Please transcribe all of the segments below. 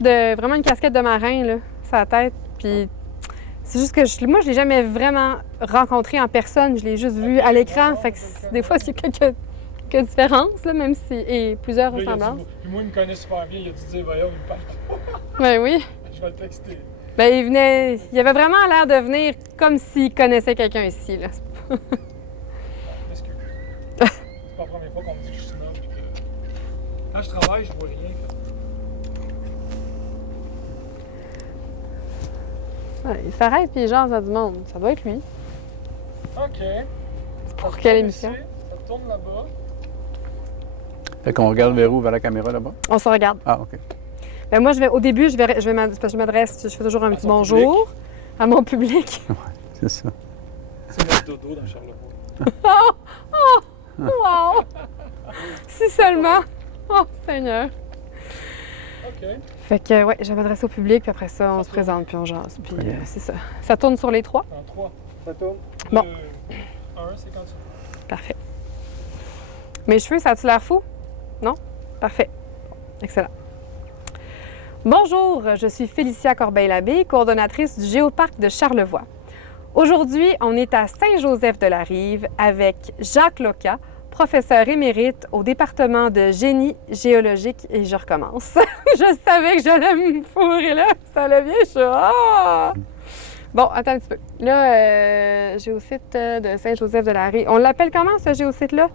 Vraiment une casquette de marin, là, sur la tête. Puis c'est juste que moi, je l'ai jamais vraiment rencontré en personne. Je l'ai juste vu à l'écran. Fait que des fois, c'est quelques différences, là, même si... Et plusieurs ressemblances. Puis moi, il me connaît super bien. Il a dû dire, voyons, il me parle pas. Ben oui. Je vais le texter. Ben, il avait vraiment l'air de venir comme s'il connaissait quelqu'un ici, là. Excuse. C'est pas la première fois qu'on me dit que je suis snob. Quand je travaille, je vois rien. Ouais, il s'arrête puis il jase à du monde. Ça doit être lui. OK. C'est pour quelle émission? Ça tourne là-bas. Fait qu'on regarde vers où? Vers la caméra là-bas? On se regarde. Ah, OK. Ben moi, au début, parce que je m'adresse, je fais toujours un petit bonjour à mon public. Ouais, c'est ça. C'est notre dodo dans Charlevoix. Wow! Si seulement! Oh, Seigneur! OK. Fait que, ouais, je vais m'adresser au public, puis après ça, on se présente, puis on jase. Puis c'est ça. Ça tourne sur les 3? En 3. Ça tourne. Bon. 1, c'est quand tu veux. Parfait. Mes cheveux, ça a-tu l'air fou? Non? Parfait. Excellent. Bonjour, je suis Félicia Corbeil-Labbé, coordonnatrice du Géoparc de Charlevoix. Aujourd'hui, on est à Saint-Joseph-de-la-Rive avec Jacques Loca, professeur émérite au département de génie géologique. Et je recommence. Je savais que j'allais me fourrer là. Ça allait bien, Ah! Bon, attends un petit peu. Là, géosite de Saint-Joseph-de-la-Rive. On l'appelle comment, ce géosite-là?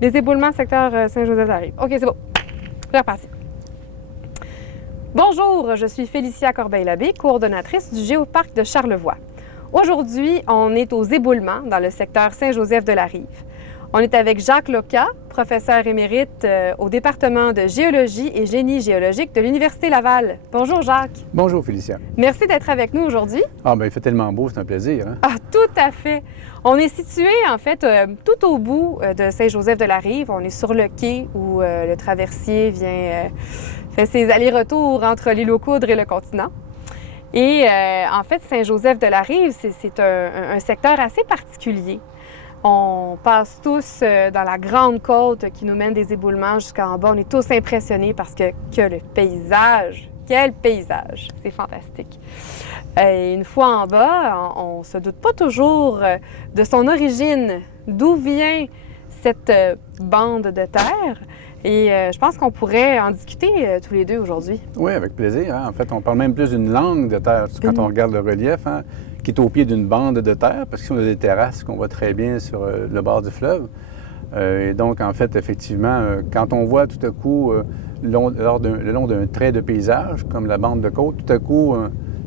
Des éboulements secteur Saint-Joseph-de-la-Rive. OK, c'est bon. C'est reparti. Bonjour, je suis Félicia Corbeil-Labbé, coordonnatrice du Géoparc de Charlevoix. Aujourd'hui, on est aux éboulements dans le secteur Saint-Joseph-de-la-Rive. On est avec Jacques Loca, professeur émérite au département de géologie et génie géologique de l'Université Laval. Bonjour Jacques. Bonjour, Félicia. Merci d'être avec nous aujourd'hui. Ah, bien, il fait tellement beau, c'est un plaisir, hein? Ah, tout à fait. On est situé, en fait, tout au bout de Saint-Joseph-de-la-Rive. On est sur le quai où le traversier vient fait ses allers-retours entre l'île aux Coudres et le continent. Et en fait, Saint-Joseph-de-la-Rive, c'est un secteur assez particulier. On passe tous dans la grande côte qui nous mène des éboulements jusqu'en bas. On est tous impressionnés parce que le paysage, quel paysage! C'est fantastique. Et une fois en bas, on ne se doute pas toujours de son origine, d'où vient cette bande de terre. Et je pense qu'on pourrait en discuter tous les deux aujourd'hui. Oui, avec plaisir, hein? En fait, on parle même plus d'une langue de terre quand on regarde le relief, hein, qui est au pied d'une bande de terre, parce qu'ici, on a des terrasses qu'on voit très bien sur le bord du fleuve. Et donc, en fait, effectivement, quand on voit tout à coup, le long d'un trait de paysage, comme la bande de côte, tout à coup,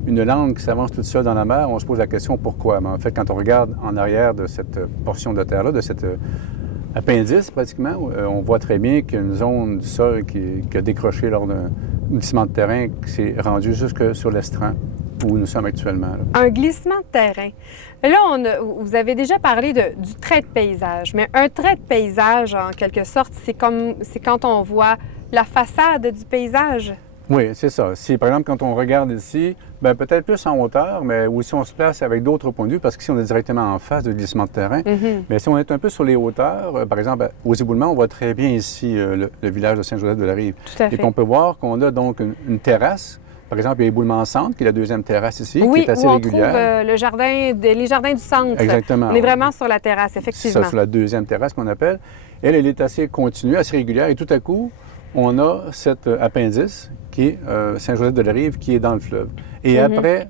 une langue qui s'avance toute seule dans la mer, on se pose la question pourquoi. Mais en fait, quand on regarde en arrière de cette portion de terre-là, de cette appendice pratiquement, on voit très bien qu'il y a une zone du sol qui a décroché lors d'un glissement de terrain qui s'est rendu jusque sur l'estran où nous sommes actuellement. Là. Un glissement de terrain. Là, vous avez déjà parlé du trait de paysage, mais un trait de paysage, en quelque sorte, c'est quand on voit la façade du paysage. Oui, c'est ça. Si, par exemple, quand on regarde ici, bien, peut-être plus en hauteur, mais aussi on se place avec d'autres points de vue, parce qu'ici, on est directement en face du glissement de terrain. Mais si on est un peu sur les hauteurs, par exemple, aux éboulements, on voit très bien ici le village de Saint-Joseph-de-la-Rive. Tout à fait. Et puis, on peut voir qu'on a donc une terrasse. Par exemple, il y a l'éboulement centre, qui est la deuxième terrasse ici, qui est assez où on régulière. trouve les jardins du centre. Exactement. On est vraiment sur la terrasse, effectivement. Ça, sur la deuxième terrasse qu'on appelle. Elle est assez continue, assez régulière. Et tout à coup, on a cet appendice qui est Saint-Joseph-de-la-Rive, qui est dans le fleuve. Et après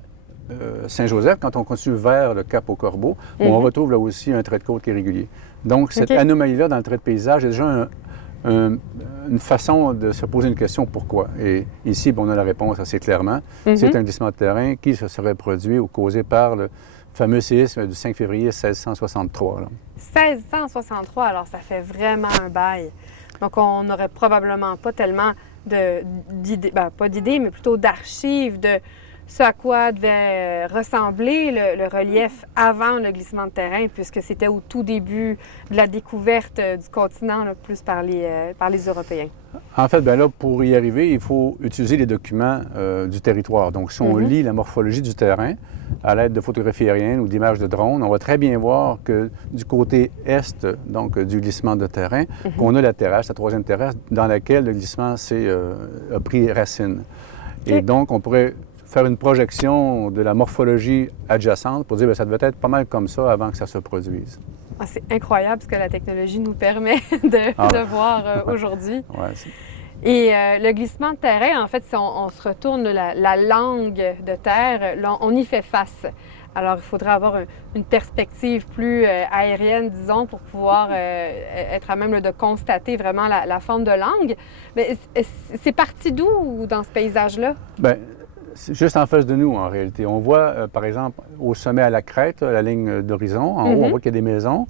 Saint-Joseph, quand on continue vers le Cap aux Corbeaux, on retrouve là aussi un trait de côte qui est régulier. Donc, cette anomalie-là dans le trait de paysage est déjà une façon de se poser une question pourquoi. Et ici, on a la réponse assez clairement. C'est un glissement de terrain qui se serait produit ou causé par le fameux séisme du 5 février 1663. Là. 1663, alors ça fait vraiment un bail. Donc, on n'aurait probablement pas tellement d'idées, pas d'idées, mais plutôt d'archives de ce à quoi devait ressembler le relief avant le glissement de terrain, puisque c'était au tout début de la découverte du continent, là, plus par les Européens. En fait, bien là, pour y arriver, il faut utiliser les documents du territoire. Donc, si on lit la morphologie du terrain à l'aide de photographies aériennes ou d'images de drone, on va très bien voir que du côté est, donc du glissement de terrain, qu'on a la terrasse, la troisième terrasse, dans laquelle le glissement a pris racine. Et donc, on pourrait faire une projection de la morphologie adjacente pour dire que ça devait être pas mal comme ça avant que ça se produise. Ah, c'est incroyable ce que la technologie nous permet de voir aujourd'hui. Ouais, Et le glissement de terrain, en fait, si on se retourne la langue de terre, là, on y fait face. Alors, il faudrait avoir une perspective plus aérienne, disons, pour pouvoir être à même là, de constater vraiment la forme de langue. Mais c'est parti d'où dans ce paysage-là? Bien, c'est juste en face de nous, en réalité. On voit, par exemple, au sommet à la crête, la ligne d'horizon, en haut, on voit qu'il y a des maisons.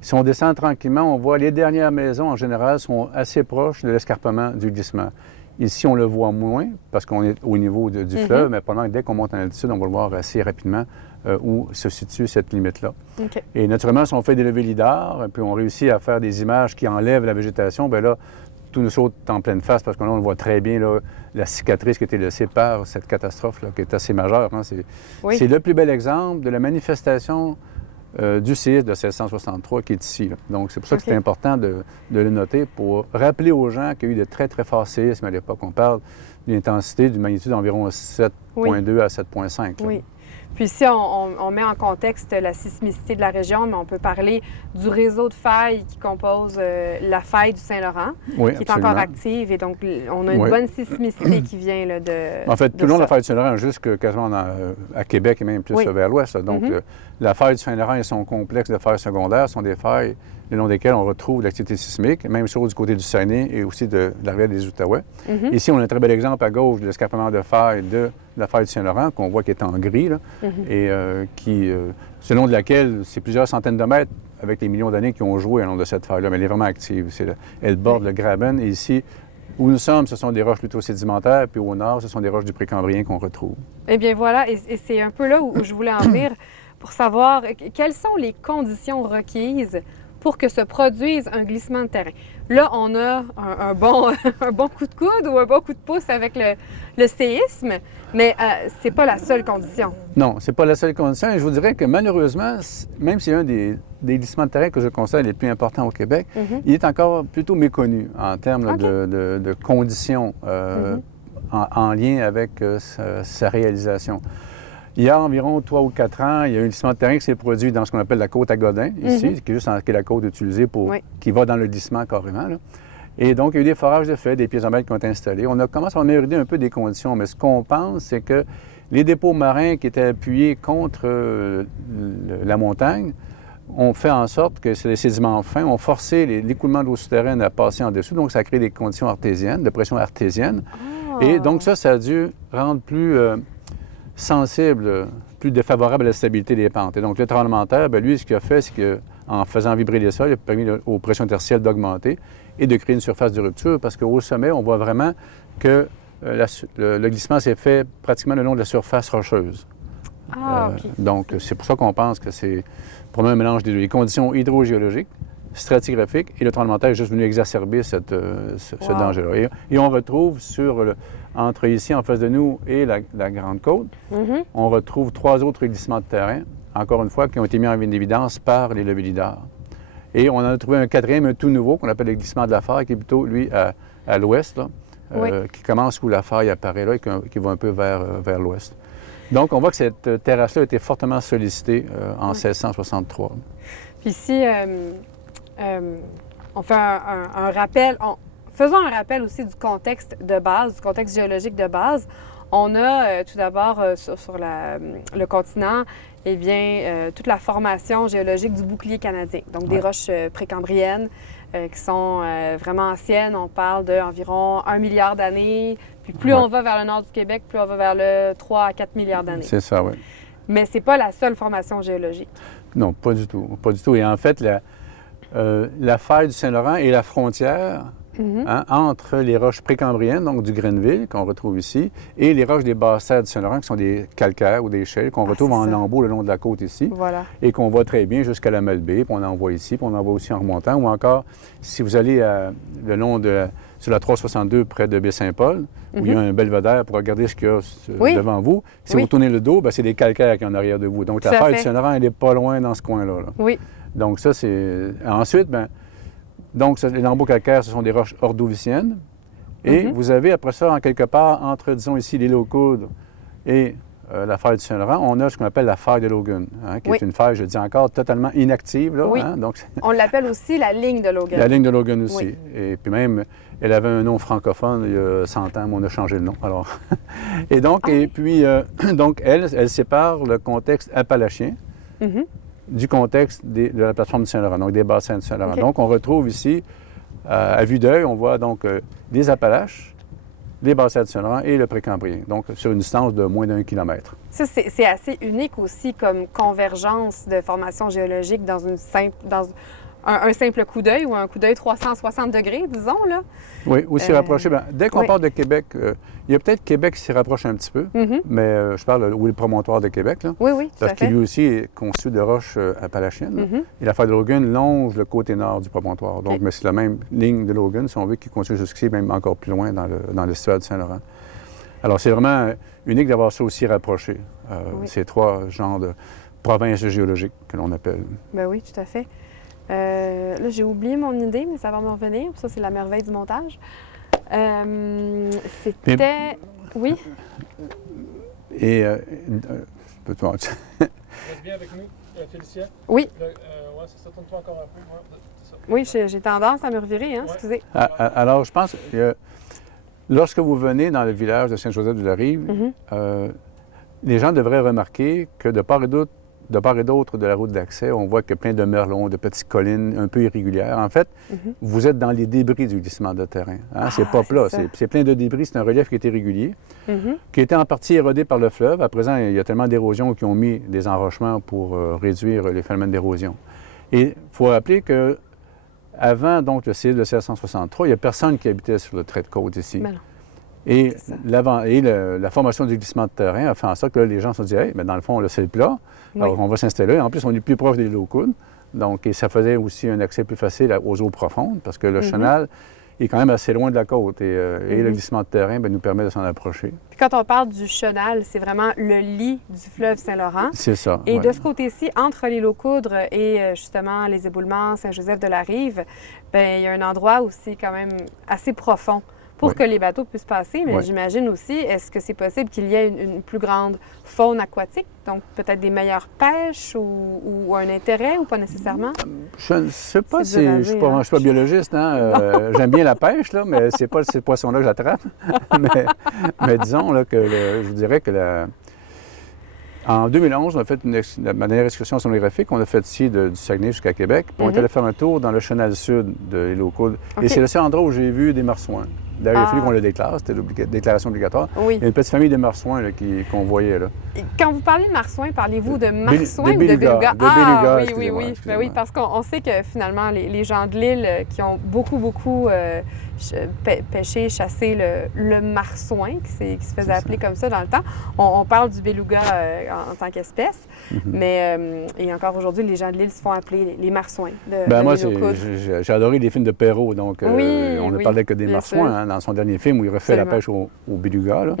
Si on descend tranquillement, on voit les dernières maisons, en général, sont assez proches de l'escarpement du glissement. Ici, on le voit moins parce qu'on est au niveau du fleuve, mais pendant que dès qu'on monte en altitude, on va le voir assez rapidement où se situe cette limite-là. Okay. Et naturellement, si on fait des levées lidar, puis on réussit à faire des images qui enlèvent la végétation, bien là, tout nous saute en pleine face parce que là, on voit très bien là, la cicatrice qui a été laissée par cette catastrophe-là, qui est assez majeure. Hein. C'est le plus bel exemple de la manifestation du séisme de 1663 qui est ici. Là. Donc, c'est pour ça que c'est important de le noter pour rappeler aux gens qu'il y a eu de très, très forts séismes à l'époque. On parle d'une intensité, d'une magnitude d'environ 7,2 à 7,5. Oui. Puis ici, on met en contexte la sismicité de la région, mais on peut parler du réseau de failles qui compose la faille du Saint-Laurent, qui est encore active. Et donc, on a une bonne sismicité qui vient là, de... En fait, tout le long de la faille du Saint-Laurent, jusque quasiment à Québec et même plus vers l'ouest. Donc, la faille du Saint-Laurent et son complexe de failles secondaires sont des failles le long desquelles on retrouve l'activité sismique, même chose du côté du Saguenay et aussi de la rivière des Outaouais. Ici, on a un très bel exemple à gauche de l'escarpement de faille de la faille du Saint-Laurent, qu'on voit qui est en gris, là, et selon de laquelle c'est plusieurs centaines de mètres avec les millions d'années qui ont joué au long de cette faille-là, mais elle est vraiment active. Elle borde le Graben, et ici, où nous sommes, ce sont des roches plutôt sédimentaires, puis au nord, ce sont des roches du Précambrien qu'on retrouve. Eh bien voilà, et c'est un peu là où je voulais en venir pour savoir quelles sont les conditions requises pour que se produise un glissement de terrain. Là, on a un bon coup de coude ou un bon coup de pouce avec le séisme, mais c'est pas la seule condition. Non, c'est pas la seule condition. Et je vous dirais que malheureusement, même si c'est un des glissements de terrain que je considère les plus importants au Québec, il est encore plutôt méconnu en termes de conditions en lien avec sa réalisation. Il y a environ 3 ou 4 ans, il y a un glissement de terrain qui s'est produit dans ce qu'on appelle la côte à Godin, ici, qui est la côte utilisée qui va dans le glissement carrément. Là. Et donc, il y a eu des forages de fait, des piézomètres qui ont été installés. On a commencé à améliorer un peu des conditions, mais ce qu'on pense, c'est que les dépôts marins qui étaient appuyés contre la montagne ont fait en sorte que les sédiments fins ont forcé l'écoulement de l'eau souterraine à passer en dessous. Donc, ça a créé des conditions artésiennes, de pression artésienne. Et donc, ça a dû rendre plus sensible, plus défavorable à la stabilité des pentes. Et donc, le tremblement de terre, bien, lui, ce qu'il a fait, c'est qu'en faisant vibrer les sols, il a permis aux pressions tertielles d'augmenter et de créer une surface de rupture, parce qu'au sommet, on voit vraiment que le glissement s'est fait pratiquement le long de la surface rocheuse. Donc, c'est pour ça qu'on pense que c'est probablement un mélange des deux. Les conditions hydrogéologiques, stratigraphiques, et le tremblement de terre est juste venu exacerber ce danger-là. Et on retrouve entre ici, en face de nous, et la Grande Côte, on retrouve 3 autres glissements de terrain, encore une fois, qui ont été mis en évidence par les levées lidar. Et on en a trouvé un 4e, un tout nouveau, qu'on appelle le glissement de la faille, qui est plutôt, lui, à l'ouest, là, qui commence où la faille apparaît là et qui va un peu vers l'ouest. Donc, on voit que cette terrasse-là a été fortement sollicitée en 1663. Puis ici, on fait un rappel... Faisons un rappel aussi du contexte de base, du contexte géologique de base. On a tout d'abord sur le continent, eh bien, toute la formation géologique du bouclier canadien, donc des roches précambriennes qui sont vraiment anciennes. On parle d'environ 1 milliard d'années. Puis plus on va vers le nord du Québec, plus on va vers le 3 à 4 milliards d'années. C'est ça, oui. Mais c'est pas la seule formation géologique. Non, pas du tout. Pas du tout. Et en fait, la faille du Saint-Laurent est la frontière entre les roches précambriennes, donc du Grenville, qu'on retrouve ici, et les roches des basses-terres du Saint-Laurent, qui sont des calcaires ou des shales, qu'on retrouve en lambeaux le long de la côte ici, et qu'on voit très bien jusqu'à la Malbaie, puis on en voit ici, puis on en voit aussi en remontant, ou encore, si vous allez le long sur la 362 près de Baie-Saint-Paul, où il y a un belvédère pour regarder ce qu'il y a devant vous. Si vous tournez le dos, bien, c'est des calcaires qui sont en arrière de vous. Donc, la faille du Saint-Laurent, elle n'est pas loin dans ce coin-là. Là. Oui. Donc, ça, c'est... Ensuite, bien, donc, les lambeaux calcaires, ce sont des roches ordoviciennes. Et vous avez après ça, en quelque part, entre, disons ici, l'île aux Coudres et la faille du Saint-Laurent, on a ce qu'on appelle la faille de Logan, qui est une faille, je dis encore, totalement inactive. Là, oui. Donc, on l'appelle aussi la ligne de Logan. La ligne de Logan aussi. Oui. Et puis même, elle avait un nom francophone il y a 100 ans, mais on a changé le nom. Alors, et donc, donc elle sépare le contexte appalachien du contexte de la plateforme du Saint-Laurent, donc des bassins du Saint-Laurent. Donc, on retrouve ici, à vue d'œil, on voit donc des Appalaches, les bassins du Saint-Laurent et le Précambrien, donc sur une distance de moins d'1 kilomètre. Ça, c'est assez unique aussi comme convergence de formation géologique dans un simple coup d'œil ou un coup d'œil 360 degrés, disons, là. Oui, aussi rapproché. Bien, dès qu'on parle de Québec, il y a peut-être Québec qui s'y rapproche un petit peu, mais je parle où est le promontoire de Québec, là. Oui, oui, tout parce à fait. qu'il lui aussi est conçu de roches appalachiennes. Et la faille de Logan longe le côté nord du promontoire. Donc, mais c'est la même ligne de Logan, si on veut, qui continue jusqu'ici, même encore plus loin dans l'estuaire du Saint-Laurent. Alors, c'est vraiment unique d'avoir ça aussi rapproché, ces trois genres de provinces géologiques que l'on appelle. Bien oui, tout à fait. Là, j'ai oublié mon idée, mais ça va me revenir. Ça, c'est la merveille du montage. C'était... Oui? Et... peux-tu voir? Reste bien avec nous, Félicia? Oui. Ouais, c'est ça, tourne-toi encore un peu. Ouais, c'est ça. Oui, j'ai tendance à me revirer, hein, excusez. Alors, je pense que lorsque vous venez dans le village de Saint-Joseph-de-la-Rive, les gens devraient remarquer que de part et d'autre de la route d'accès, on voit qu'il y a plein de merlons, de petites collines un peu irrégulières. En fait, vous êtes dans les débris du glissement de terrain. C'est pas plat, c'est plein de débris. C'est un relief qui est irrégulier, qui a été en partie érodé par le fleuve. À présent, il y a tellement d'érosion qu'ils ont mis des enrochements pour réduire les phénomènes d'érosion. Et il faut rappeler que avant donc, le séisme de 1763, il n'y a personne qui habitait sur le trait de côte ici. Ben non. Et la formation du glissement de terrain a fait en sorte que là, les gens se sont dit, hey, mais dans le fond, là, c'est plat. Alors, on va s'installer. En plus, on est plus proche des îles aux Coudres. Donc, et ça faisait aussi un accès plus facile aux eaux profondes parce que le chenal est quand même assez loin de la côte. Et le glissement de terrain nous permet de s'en approcher. Puis quand on parle du chenal, c'est vraiment le lit du fleuve Saint-Laurent. C'est ça. Et de ce côté-ci, entre l'île aux Coudres et justement les éboulements Saint-Joseph-de-la-Rive, bien, il y a un endroit aussi quand même assez profond pour que les bateaux puissent passer. Mais j'imagine aussi, est-ce que c'est possible qu'il y ait une plus grande faune aquatique, donc peut-être des meilleures pêches ou un intérêt ou pas nécessairement? Je ne sais pas si je ne suis pas biologiste. Hein? J'aime bien la pêche, là, mais c'est pas ces poissons-là que j'attrape. mais disons là, que je vous dirais que en 2011, on a fait ma dernière excursion sonographique. On a fait ici du Saguenay jusqu'à Québec. Puis on est allé faire un tour dans le chenal sud de l'île aux Coudres. Et c'est le seul endroit où j'ai vu des marsouins. D'ailleurs, il a fallu qu'on le déclare, c'était déclaration obligatoire. Oui. Il y a une petite famille de marsouins qu'on voyait là. Et quand vous parlez de marsouins, parlez-vous de marsouins ou de belugas? belugas? De belugas, Oui. Ben oui, parce qu'on sait que finalement, les gens de l'île qui ont beaucoup pêché, chassé le marsouin, qui se faisait appeler comme ça dans le temps, on parle du beluga en tant qu'espèce, mais et encore aujourd'hui, les gens de l'île se font appeler les marsouins. Moi, j'ai adoré les films de Perrault, donc on ne parlait que des marsouins. Hein, dans son dernier film où il refait la pêche au beluga. Là.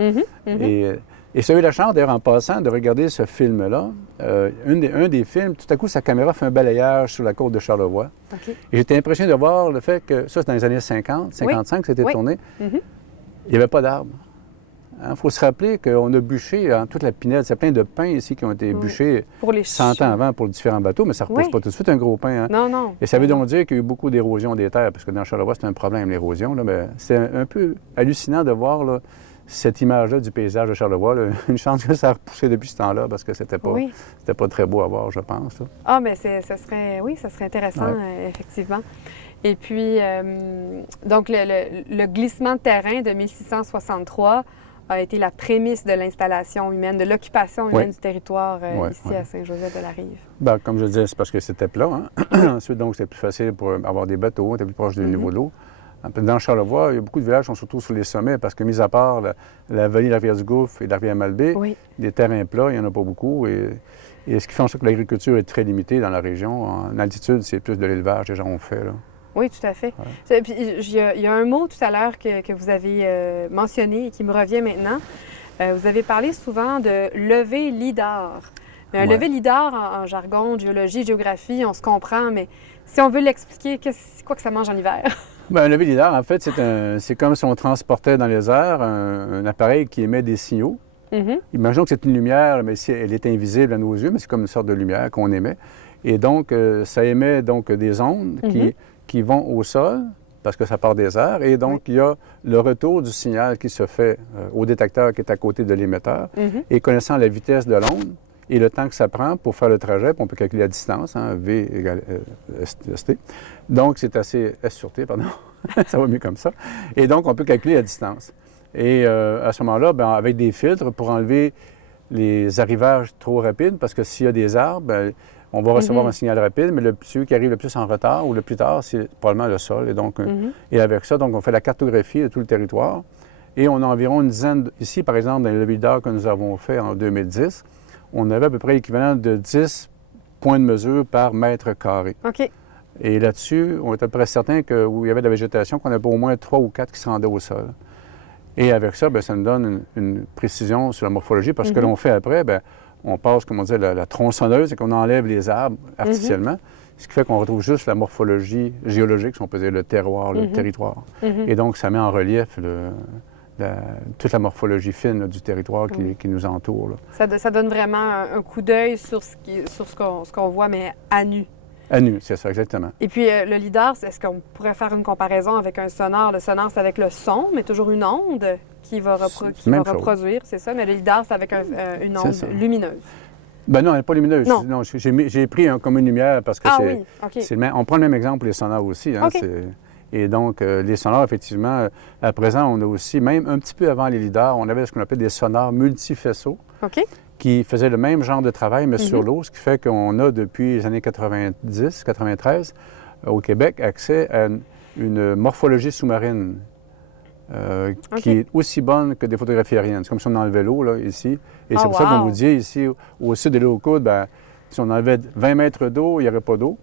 Et j'ai eu la chance, d'ailleurs, en passant, de regarder ce film-là. Un des films, tout à coup, sa caméra fait un balayage sur la côte de Charlevoix. Et j'étais impressionné de voir le fait que, ça, c'est dans les années 50, 55 que c'était tourné, il n'y avait pas d'arbres. Il faut se rappeler qu'on a bûché toute la pinède. C'est plein de pins ici qui ont été bûchés 100 ans avant pour les différents bateaux, mais ça ne repousse pas tout de suite un gros pin. Hein. Non. Et ça veut donc dire qu'il y a eu beaucoup d'érosion des terres, parce que dans Charlevoix, c'est un problème, l'érosion. Mais c'est un peu hallucinant de voir là, cette image-là du paysage de Charlevoix. Là. Une chance que ça a repoussé depuis ce temps-là, parce que c'était pas très beau à voir, je pense. Là. Ah, mais ça serait intéressant, effectivement. Et puis, donc, le glissement de terrain de 1663 a été la prémisse de l'installation humaine, de l'occupation humaine du territoire ici à Saint-Joseph-de-la-Rive. Comme je disais, c'est parce que c'était plat. Hein? Ensuite, donc, c'était plus facile pour avoir des bateaux, on était plus proche du niveau de l'eau. Dans Charlevoix, il y a beaucoup de villages qui sont surtout sur les sommets parce que, mis à part la vallée de la Rivière-du-Gouffre et de la Rivière-Malbaie, des terrains plats, il n'y en a pas beaucoup. Et ce qui fait en sorte que l'agriculture est très limitée dans la région. En altitude, c'est plus de l'élevage, les gens ont fait. Là. Oui, tout à fait. Puis, il y a un mot tout à l'heure que vous avez mentionné et qui me revient maintenant. Vous avez parlé souvent de lever lidar. Un lever lidar en jargon, géologie, géographie, on se comprend, mais si on veut l'expliquer, c'est quoi que ça mange en hiver? Ben, un levier lidar, en fait, c'est comme si on transportait dans les airs un appareil qui émet des signaux. Mhm. Imaginons que c'est une lumière, mais si elle est invisible à nos yeux, mais c'est comme une sorte de lumière qu'on émet. Et donc, ça émet donc des ondes qui vont au sol, parce que ça part des airs. Et donc, il y a le retour du signal qui se fait au détecteur qui est à côté de l'émetteur. Et connaissant la vitesse de l'onde et le temps que ça prend pour faire le trajet, puis on peut calculer la distance, hein, V égale ST. Donc, c'est assez... S sur T, pardon. Ça va mieux comme ça. Et donc, on peut calculer la distance. Et à ce moment-là, bien, avec des filtres pour enlever les arrivages trop rapides, parce que s'il y a des arbres, bien, on va recevoir un signal rapide, mais celui qui arrive le plus en retard ou le plus tard, c'est probablement le sol. Et, donc, et avec ça, donc, on fait la cartographie de tout le territoire. Et on a environ une dizaine... Ici, par exemple, dans le levier lidar que nous avons fait en 2010, on avait à peu près l'équivalent de 10 points de mesure par mètre carré. OK. Et là-dessus, on était à peu près certain que où il y avait de la végétation, qu'on avait au moins 3 ou 4 qui se rendaient au sol. Et avec ça, bien, ça nous donne une précision sur la morphologie, parce que l'on fait après, bien, on passe, comme on dit, la tronçonneuse et qu'on enlève les arbres artificiellement, ce qui fait qu'on retrouve juste la morphologie géologique, si on peut dire, le terroir, le territoire. Et donc, ça met en relief toute la morphologie fine là, du territoire qui nous entoure. Là. Ça donne vraiment un coup d'œil sur ce qu'on voit, mais à nu. À nu, c'est ça, exactement. Et puis, le lidar, est-ce qu'on pourrait faire une comparaison avec un sonar? Le sonar, c'est avec le son, mais toujours une onde qui va reproduire, c'est ça. Mais le lidar, c'est avec une onde lumineuse. Ben non, elle n'est pas lumineuse. Non. J'ai pris comme une lumière parce que oui, OK. on prend le même exemple pour les sonars aussi. Hein, OK. Et donc, les sonars, effectivement, à présent, on a aussi, même un petit peu avant les lidars, on avait ce qu'on appelle des sonars multifaisceaux. OK. Qui faisaient le même genre de travail, mais sur l'eau, ce qui fait qu'on a, depuis les années 90, 93, au Québec, accès à une morphologie sous-marine qui est aussi bonne que des photographies aériennes. C'est comme si on enlevait l'eau, là, ici. Et c'est pour ça qu'on vous dit, ici, au sud de l'île aux Coudes, bien, si on enlevait 20 mètres d'eau, il n'y aurait pas d'eau.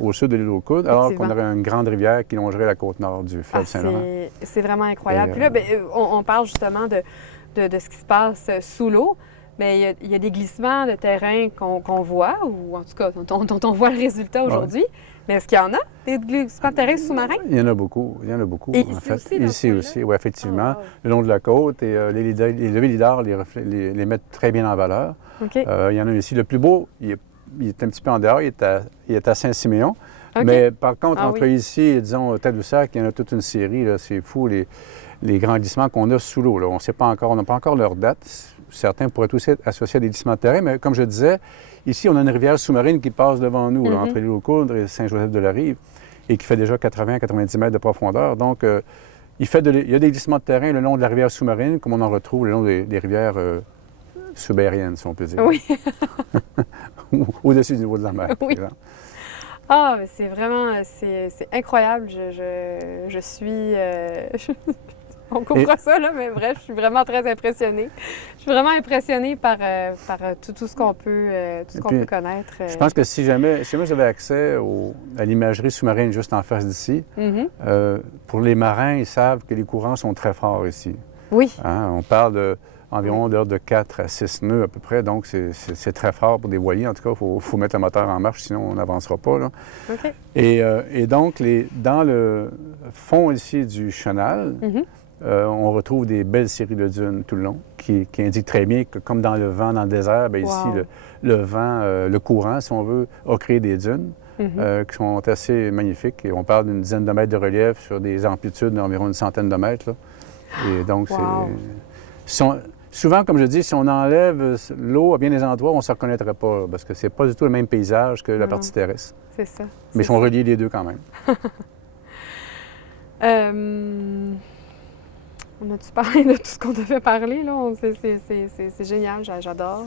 Au sud de l'île aux Coudes, alors qu'on aurait une grande rivière qui longerait la côte nord du fleuve Saint-Laurent. C'est vraiment incroyable. Puis là, bien, on parle justement de ce qui se passe sous l'eau. Mais il y a des glissements de terrain qu'on voit, ou en tout cas dont on voit le résultat aujourd'hui. Mais est-ce qu'il y en a, des glissements de terrain sous-marins? Il y en a beaucoup. Et ici en fait. aussi? Ici aussi, oui, effectivement. Le long de la côte. Et les leviers lidar les mettent très bien en valeur. Okay. Il y en a ici. Le plus beau, il est un petit peu en dehors. Il est à Saint-Siméon. Okay. Mais par contre, entre ici et, disons, Tadoussac, il y en a toute une série. C'est fou, les grands glissements qu'on a sous l'eau. On ne sait pas encore, on n'a pas encore leur date. Certains pourraient aussi être associés à des glissements de terrain, mais comme je disais, ici, on a une rivière sous-marine qui passe devant nous, là, entre l'île aux Coudres et Saint-Joseph-de-la-Rive, et qui fait déjà 80-90 mètres de profondeur. Donc, il y a des glissements de terrain le long de la rivière sous-marine, comme on en retrouve le long des rivières subaériennes, si on peut dire. Oui. Au-dessus du niveau de la mer, oui. par exemple. Ah, mais c'est vraiment, c'est incroyable. Je suis... On comprend ça, là, mais bref, je suis vraiment très impressionnée. Je suis vraiment impressionnée par tout ce qu'on peut, connaître. Je pense que si jamais j'avais accès à l'imagerie sous-marine juste en face d'ici, pour les marins, ils savent que les courants sont très forts ici. Oui. Hein? On parle d'environ de 4 à 6 nœuds à peu près, donc c'est très fort pour des voiliers. En tout cas, il faut mettre le moteur en marche, sinon on n'avancera pas. Là. OK. Et donc, dans le fond ici du chenal, on retrouve des belles séries de dunes tout le long qui indiquent très bien que, comme dans le vent, dans le désert, bien, ici, le vent, le courant, si on veut, a créé des dunes qui sont assez magnifiques. Et on parle d'une dizaine de mètres de relief sur des amplitudes d'environ une centaine de mètres. Là. Et donc, souvent, comme je dis, si on enlève l'eau à bien des endroits, on ne se reconnaîtrait pas, parce que c'est pas du tout le même paysage que la partie terrestre. C'est ça. Mais ils sont reliés les deux quand même. On a-tu parlé de tout ce qu'on devait parler, là? C'est génial, j'adore.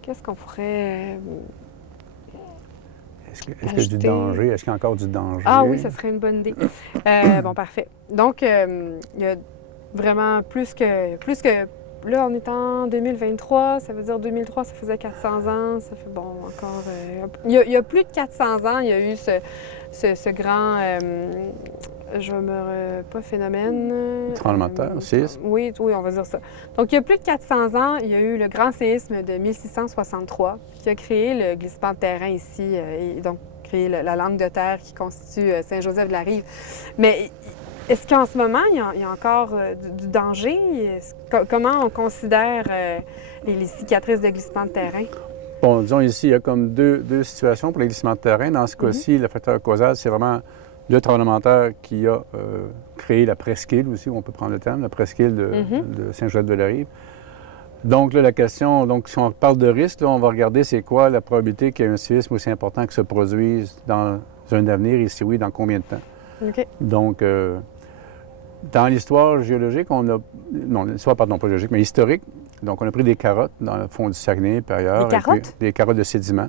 Qu'est-ce qu'on pourrait... Est-ce qu'il y a du danger? Est-ce qu'il y a encore du danger? Ah oui, ça serait une bonne idée. Bon, parfait. Donc, il y a vraiment plus que... Là, on est en 2023, ça veut dire 2003, ça faisait 400 ans, ça fait, bon, encore... Il y a plus de 400 ans, il y a eu ce grand... pas phénomène... Tremblement de terre, séisme? Oui, on va dire ça. Donc, il y a plus de 400 ans, il y a eu le grand séisme de 1663 qui a créé le glissement de terrain ici, et donc créer la langue de terre qui constitue Saint-Joseph-de-la-Rive. Mais est-ce qu'en ce moment, il y a encore du danger? Comment on considère les cicatrices de glissement de terrain? Bon, disons ici, il y a comme deux situations pour les glissements de terrain. Dans ce cas-ci, le facteur causal, c'est vraiment le tremblement de terre qui a créé la presqu'île aussi, on peut prendre le terme, la presqu'île de Saint-Joseph-de-la-Rive. Donc là, la question, donc si on parle de risque, là, on va regarder c'est quoi la probabilité qu'il y ait un séisme aussi important qui se produise dans un avenir, et si oui, dans combien de temps. OK. Donc, dans l'histoire géologique, on a... Non, l'histoire, pardon, pas géologique, mais historique. Donc, on a pris des carottes dans le fond du Saguenay, puis ailleurs. Des carottes? Des carottes de sédiments.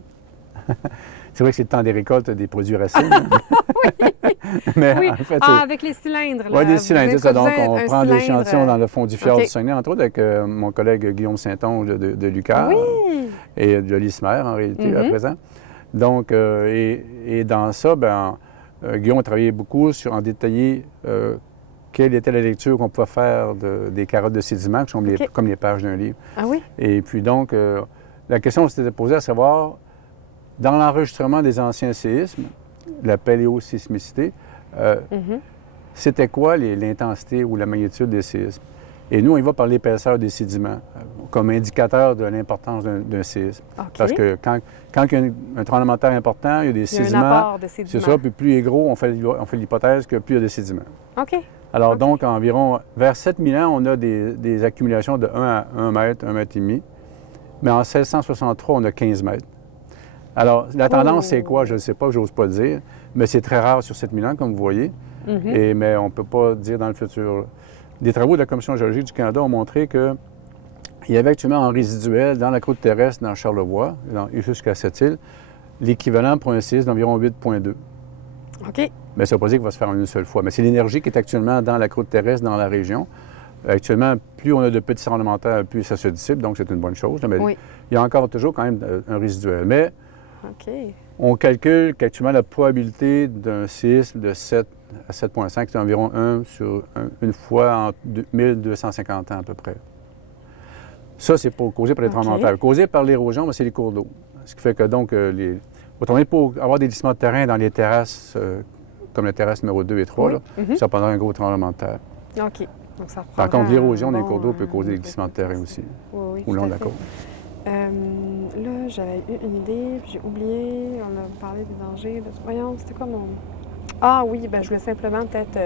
C'est vrai que c'est le temps des récoltes des produits racines. Mais Oui, en fait, avec les cylindres. Oui, des Vous cylindres, c'est ça. Donc, introduisez on un prend des cylindre, échantillons dans le fond du fjord OK. du Saguenay, entre autres, avec mon collègue Guillaume Saint-Onge de l'UQAR Oui! et de l'ISMER, en réalité, à Mhm. présent. Donc, et dans ça, Guillaume a travaillé beaucoup en détaillé quelle était la lecture qu'on pouvait faire des carottes de sédiments, qui sont OK. comme les pages d'un livre. Ah oui? Et puis donc, la question s'était posée à savoir, dans l'enregistrement des anciens séismes, la paléosismicité, Mhm. c'était quoi l'intensité ou la magnitude des séismes? Et nous, on y va par l'épaisseur des sédiments, comme indicateur de l'importance d'un séisme. OK. Parce que quand il y a un tremblement de terre important, il y a des Il y a un sédiments. apport de C'est sédiments. ça, puis plus il est gros, on fait l'hypothèse que plus il y a de sédiments. OK. Alors OK. donc, environ, vers 7000 ans, on a des accumulations de 1 à 1 mètre, 1 mètre et demi. Mais en 1663, on a 15 mètres. Alors, la tendance, c'est quoi? Je ne sais pas, j'ose pas le dire, mais c'est très rare sur 7000 ans, comme vous voyez. Mhm. Mais on ne peut pas dire dans le futur. Des travaux de la Commission géologique du Canada ont montré qu'il y avait actuellement en résiduel dans la croûte terrestre, dans Charlevoix, jusqu'à cette île, l'équivalent pour un séisme d'environ 8,2. OK. Mais ça ne veut pas dire qu'il va se faire en une seule fois. Mais c'est l'énergie qui est actuellement dans la croûte terrestre, dans la région. Actuellement, plus on a de petits tremblements de terre, plus ça se dissipe, donc c'est une bonne chose. Mais Oui. il y a encore toujours quand même un résiduel. Mais OK. on calcule qu'actuellement, la probabilité d'un séisme de 7 à 7,5, c'est environ 1 sur une fois en 1250 ans à peu près. Ça, c'est causé par les tremblements de terre. Causé par l'érosion, mais c'est les cours d'eau. Ce qui fait que donc, autrement dit, pour avoir des glissements de terrain dans les terrasses, comme la terrasse numéro 2 et 3, Oui. là, Mhm. ça prendra un gros tremblement de terre. OK. Donc, ça Par contre, reprendra l'érosion un des bon, cours d'eau peut causer des bon glissements de terrain aussi, Oui, oui, ou tout long à de la fait. côte. Là, j'avais eu une idée, puis j'ai oublié. On a parlé des dangers. Voyons, c'était quoi mon... Ah oui, ben je voulais simplement peut-être...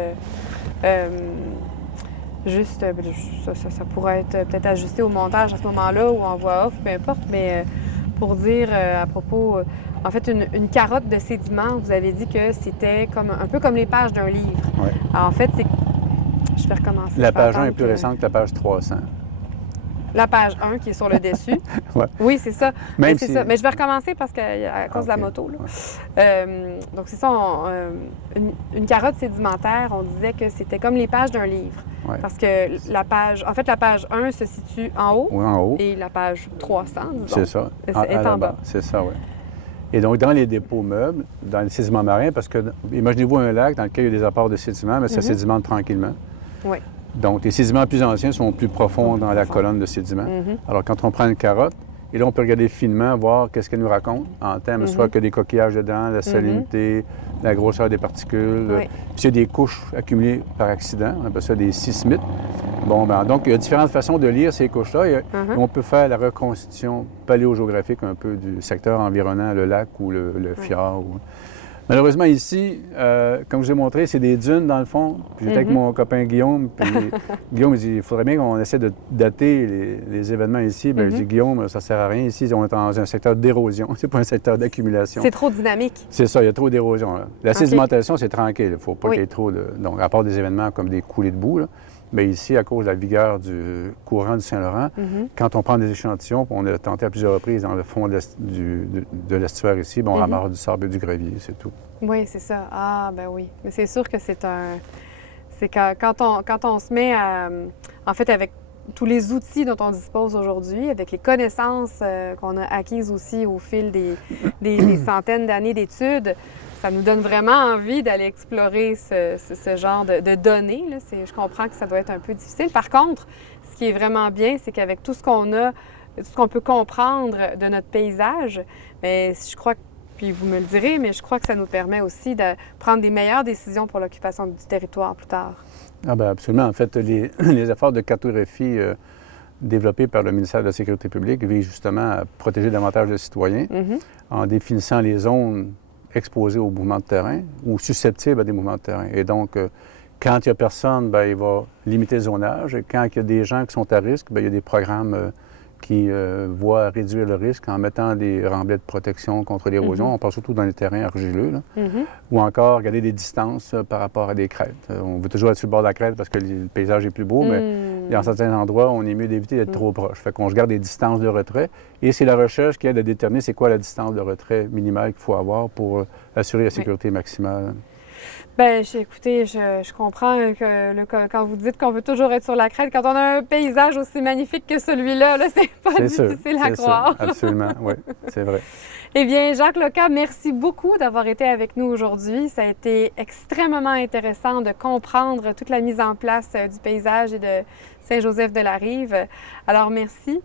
juste, ça pourrait être peut-être ajusté au montage à ce moment-là ou en voix off, peu importe, mais pour dire à propos... en fait, une carotte de sédiments, vous avez dit que c'était comme un peu comme les pages d'un livre. Ouais. Alors, en fait, c'est... Je vais recommencer. La je vais page 1 est attendre plus que- récente que la page 300. La page 1 qui est sur le dessus. Ouais. Oui, c'est ça. Même Mais c'est si- ça. Mais je vais recommencer parce qu'à cause de la OK. moto. Là. Ouais. Donc, c'est ça. Une carotte sédimentaire, on disait que c'était comme les pages d'un livre. Ouais. Parce que la page 1 se situe en haut Ou en haut. et la page 300, disons, C'est ça. est À en bas. C'est ça, oui. Et donc, dans les dépôts meubles, dans les sédiments marins, parce que, imaginez-vous un lac dans lequel il y a des apports de sédiments, mais ça sédimente tranquillement. Oui. Donc, les sédiments plus anciens sont plus profonds dans la colonne de sédiments. Mhm. Alors, quand on prend une carotte, et là, on peut regarder finement, voir qu'est-ce qu'elle nous raconte en termes, soit que des coquillages dedans, la salinité, la grosseur des particules. Oui. Puis, il y a des couches accumulées par accident, on appelle ça des sismites. Bon, donc, il y a différentes façons de lire ces couches-là. Et on peut faire la reconstitution paléogéographique un peu du secteur environnant le lac ou le fjord. Malheureusement, ici, comme je vous ai montré, c'est des dunes dans le fond. Puis j'étais avec mon copain Guillaume. Puis Guillaume, il dit, il faudrait bien qu'on essaie de dater les événements ici. Bien, je dis, Guillaume, ça ne sert à rien. Ici, on est dans un secteur d'érosion. C'est pas un secteur d'accumulation. C'est trop dynamique. C'est ça, il y a trop d'érosion. Là. La sédimentation, c'est tranquille. Il ne faut pas qu'il y ait trop de... Donc, à part des événements comme des coulées de boue, là. Mais ici, à cause de la vigueur du courant du Saint-Laurent, quand on prend des échantillons, on a tenté à plusieurs reprises dans le fond de l'estuaire ici, on ramasse du sable et du gravier, c'est tout. Oui, c'est ça. Ah, ben oui. Mais c'est sûr que c'est un... C'est quand on se met à... En fait, avec tous les outils dont on dispose aujourd'hui, avec les connaissances qu'on a acquises aussi au fil des centaines d'années d'études, ça nous donne vraiment envie d'aller explorer ce genre de données. Là. Je comprends que ça doit être un peu difficile. Par contre, ce qui est vraiment bien, c'est qu'avec tout ce qu'on a, tout ce qu'on peut comprendre de notre paysage, bien, je crois Puis vous me le direz, mais je crois que ça nous permet aussi de prendre des meilleures décisions pour l'occupation du territoire plus tard. Ah bien, absolument. En fait, les efforts de cartographie développés par le ministère de la Sécurité publique visent justement à protéger davantage les citoyens en définissant les zones exposées aux mouvements de terrain ou susceptibles à des mouvements de terrain. Et donc, quand il n'y a personne, bien, il va limiter le zonage. Et quand il y a des gens qui sont à risque, bien, il y a des programmes qui voient réduire le risque en mettant des remblais de protection contre l'érosion. On parle surtout dans les terrains argileux, là. Ou encore garder des distances par rapport à des crêtes. On veut toujours être sur le bord de la crête parce que le paysage est plus beau, mais dans certains endroits, on est mieux d'éviter d'être trop proche. Fait qu'on se garde des distances de retrait. Et c'est la recherche qui aide à déterminer c'est quoi la distance de retrait minimale qu'il faut avoir pour assurer la sécurité maximale. Bien, écoutez, je comprends que quand vous dites qu'on veut toujours être sur la crête, quand on a un paysage aussi magnifique que celui-là, là, c'est pas difficile à croire. Sûr. Absolument, oui, c'est vrai. Eh bien, Jacques Locas, merci beaucoup d'avoir été avec nous aujourd'hui. Ça a été extrêmement intéressant de comprendre toute la mise en place du paysage et de Saint-Joseph-de-la-Rive. Alors, merci.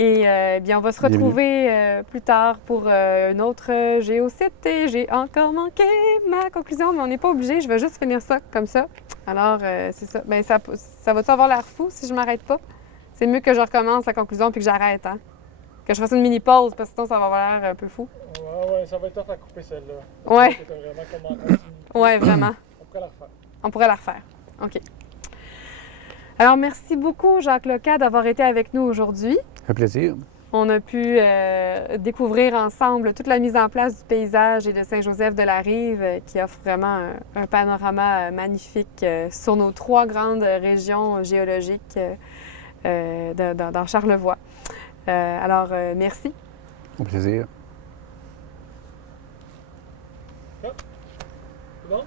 Et bien, on va se retrouver plus tard pour un autre géosite. Et j'ai encore manqué ma conclusion, mais on n'est pas obligé. Je vais juste finir ça comme ça. Alors, c'est ça. Bien, ça va-tu avoir l'air fou si je m'arrête pas? C'est mieux que je recommence la conclusion puis que j'arrête, hein? Que je fasse une mini-pause, parce que sinon, ça va avoir l'air un peu fou. Ouais, ça va être tough à couper celle-là. Ouais. Ouais, vraiment. On pourrait la refaire. On pourrait la refaire. OK. Alors, merci beaucoup, Jacques Locas, d'avoir été avec nous aujourd'hui. Un plaisir. On a pu découvrir ensemble toute la mise en place du paysage et de Saint-Joseph-de-la-Rive qui offre vraiment un panorama magnifique sur nos 3 grandes régions géologiques dans Charlevoix. Alors, merci. Au plaisir. C'est bon?